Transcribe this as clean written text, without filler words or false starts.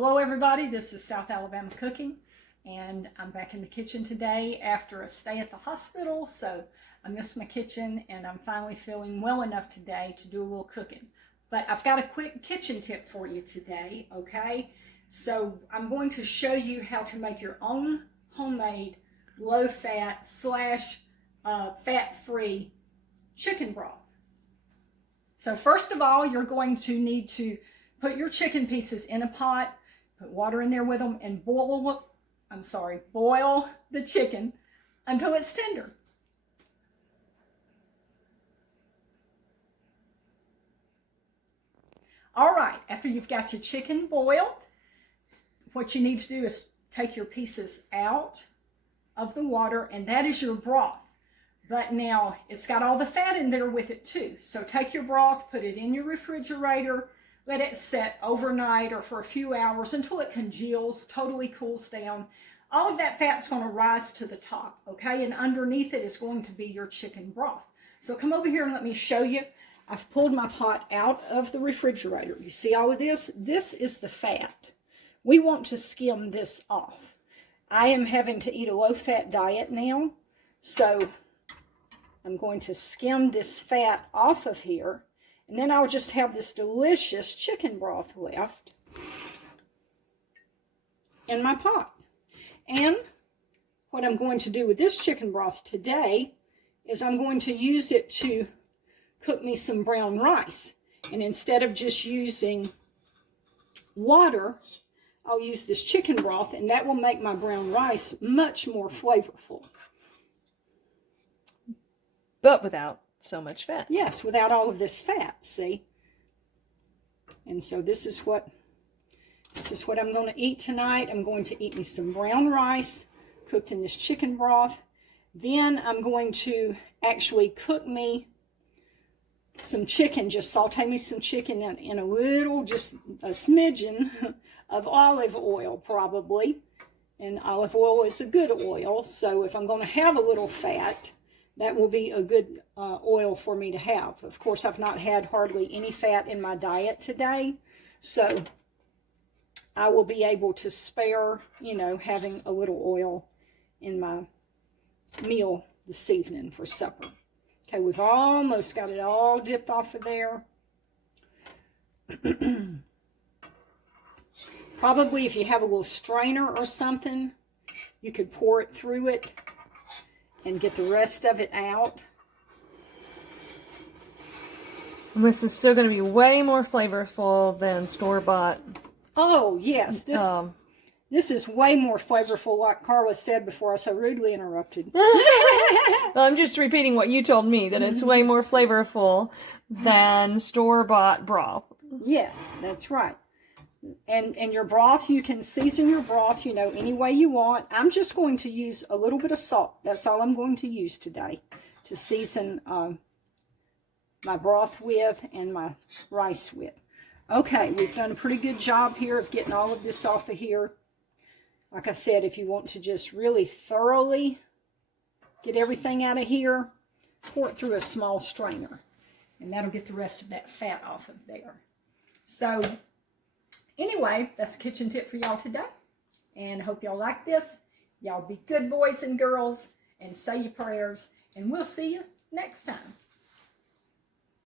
Hello everybody, this is South Alabama Cooking, and I'm back in the kitchen today after a stay at the hospital, so I missed my kitchen and I'm finally feeling well enough today to do a little cooking. But I've got a quick kitchen tip for you today, okay? So I'm going to show you how to make your own homemade low-fat / fat-free chicken broth. So first of all, you're going to need to put your chicken pieces in a pot, put water in there with them, and boil the chicken until it's tender. All right, after you've got your chicken boiled, what you need to do is take your pieces out of the water, and that is your broth. But now it's got all the fat in there with it too. So take your broth, put it in your refrigerator, let it set overnight or for a few hours until it congeals, totally cools down. All of that fat's going to rise to the top, okay? And underneath it is going to be your chicken broth. So come over here and let me show you. I've pulled my pot out of the refrigerator. You see all of this? This is the fat. We want to skim this off. I am having to eat a low-fat diet now, so I'm going to skim this fat off of here, and then I'll just have this delicious chicken broth left in my pot. And what I'm going to do with this chicken broth today is I'm going to use it to cook me some brown rice. And instead of just using water, I'll use this chicken broth, and that will make my brown rice much more flavorful. But without so much fat. Yes, without all of this fat, see? And so this is what I'm going to eat tonight. I'm going to eat me some brown rice cooked in this chicken broth. Then I'm going to actually cook me some chicken, just saute me some chicken in a little, just a smidgen of olive oil probably. And olive oil is a good oil, so if I'm going to have a little fat, that will be a good oil for me to have. Of course, I've not had hardly any fat in my diet today, so I will be able to spare, having a little oil in my meal this evening for supper. Okay, we've almost got it all dipped off of there. Probably if you have a little strainer or something, you could pour it through it and get the rest of it out. And this is still going to be way more flavorful than store-bought. Oh, yes. This is way more flavorful, like Carla said before I so rudely interrupted. Well, I'm just repeating what you told me, that it's way more flavorful than store-bought broth. Yes, that's right. And your broth, you can season your broth, any way you want. I'm just going to use a little bit of salt. That's all I'm going to use today to season my broth with and my rice with. Okay, we've done a pretty good job here of getting all of this off of here. Like I said, if you want to just really thoroughly get everything out of here, pour it through a small strainer. And that'll get the rest of that fat off of there. So anyway, that's a kitchen tip for y'all today. And I hope y'all like this. Y'all be good boys and girls and say your prayers. And we'll see you next time.